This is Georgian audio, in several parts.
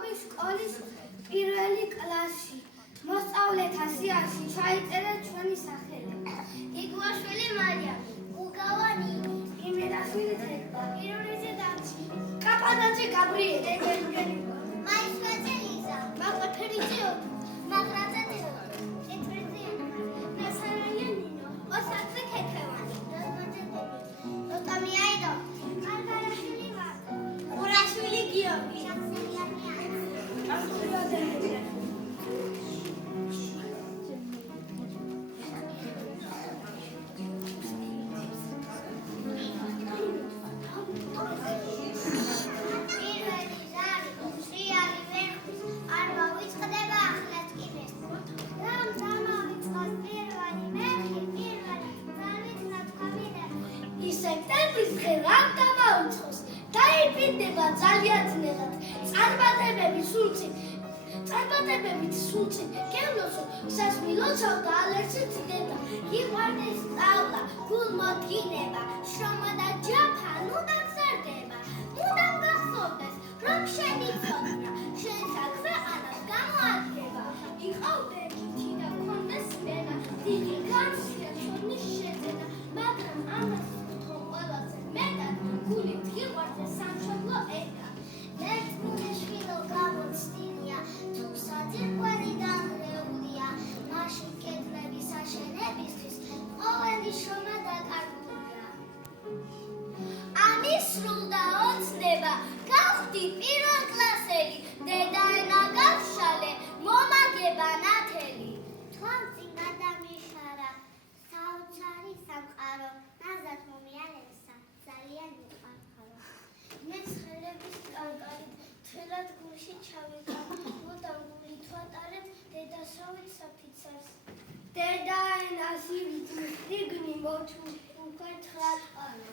მუშაობის სკოლის პირველი კლასში. მოსწავლეთა სიაში ჩაიწერა ჩვენი სახელი. იგუაშვილი მარია, უგავანი, იმერაშვილი თექმა, ირონიძე დამჩი, კაპანაძე გაბრიელი, მაისვაძე ლიზა, მაყაფერიძე მაგრაძე თეოდორ, ჭეტრიძე ნასარაია ნინო, ოსაძე ქეთევანი, როზმაძე დები, ლოტამიაიდო, კარგარაშვილი მარტო, ყურაშვილი გიორგი, შახსელიანი ანა. სექტემბრის დღე რამ გამაუწყოს? დაიფინდება ძალიან ძნელად. წარმატებებით სულწინ გევლოსო, სასმილოცავ და ალერსით დედა. იყვარდეს სწავლა, გულმოდგინება, შრომა და ჯაფა, ნუდამ სარდება. მუდამ გახსოვდეს, რომ შენი ცოდნა, შენ საქვეყანას გამოადგება. იყავდე კითი და გქონდეს მენა, დიდი განცდია ცოდნის შეძენა, მაგრამ ამას გულით გიყვარდა სამშობლო ენა. ერთმინეშვილო გამოცდილია, თუ საძირკველი დამრეულია, მაშინ კედლების აშენებისთვის ყოველი შრომა დაკარგულია. ამის სრულდა ოცნება, გავხდი პირველკლასელი, დედაენა გავშალე, მომაგება ნათელი. თვალწინ გადამიშარა, საოცარი სამყარო, ნაზად მომიალენსა, ძალიან მიყვარხარო. მე ცხელების კანკარით, თელად გულში ჩავიკავ, მუდამ გულით ვატარებ, დედასავით საფიცარს. დედაენას იბრძვის წიგნი მოჩუქე ცხლატყარო.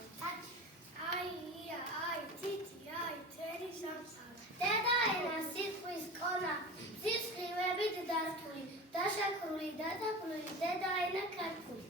აია, აი, თითი, აი, თერი სამყარო. დედაენა სიტყვის კონა, სისხლივებით დართული, დაშაქრული, დათაფლული, დედაენა ქართული.